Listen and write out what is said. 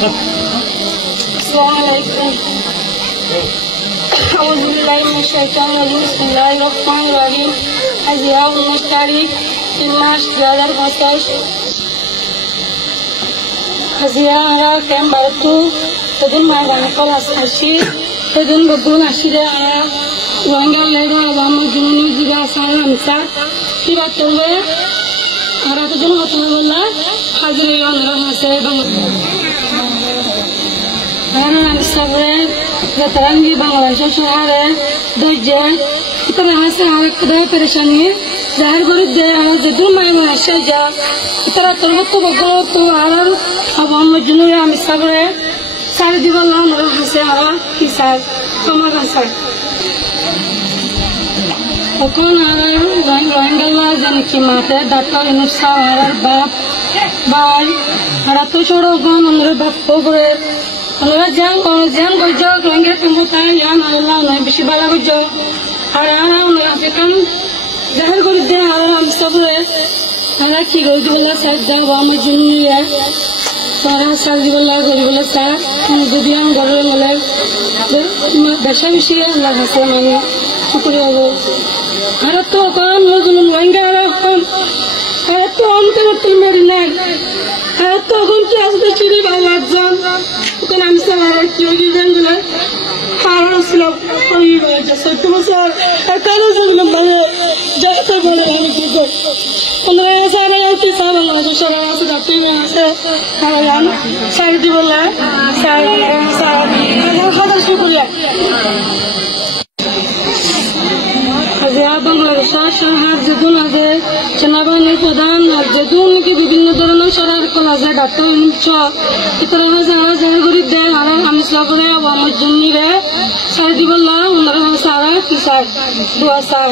Assalamualaikum. Auzubillahi minasyaitonirrajim. Bismillahirrahmanirrahim. Aziya Umut Tarik 3 Maret 2025. Aziya ara kem bartu sedun magan kelas asyir sedun begun asyir ara wanggal lega abamu jumnu juga saya misa kira tuwe ara sedun hotel wala hajre yon rahase bang ana sabre veterangi Bangladesh shahare doje kita rahase ara kuda perishani zahir gori de ara sedun magan asya ja itara turbo bogolo to ara abamu jumnu ya misabre सारे जीवन लाम रहा से आरा की सार हमारा सार ओकन आरा रंगला जन की माते डॉक्टर इनुसा आरा बाप बाय आरा तो छोड़ो गन अंदर बाप पोगरे अंदर जान गजो रंगे तुमता यान आला नहीं बिशी बाला गजो आरा अंदर अफिकन जहर गुरु दे आरा हम सब रे आरा की गजो वाला साथ दा वाम जुनिया para salji bola gori bola sa যদি আমি গরে মলে বেশা বেশি লাগা সে মানে শুকরিয়া গো আর তো কোন মজুন ওয়াঙ্গা রাখম আর তো অন্তর তুই মেরি নাই আর তো কোন কি আসবে চিরি বাবা জান কোন আমি সারা কি হই জানলা আর আসলো ওই বাজা সত্য বছর কারো জন্য মানে যাতে বলে আমি কি গো আমরা সারা কি সারা না সারা আছে ডাক্তার আছে আর সারা দি বলা সারা সারা শুকরিয়া আজিয়া বাংলাদেশ শহর যেদুন আছে সেনাবাহিনীর প্রধান আর যেদুন কি বিভিন্ন ধরনের সরার কলা আছে ডাক্তার নিচ্ছ ইতরা যারা যারা গরিব দেয় আর আমি সবরে আমার জন্য রে সারা দি বলা ওনারা সারা কি সার দোয়া সার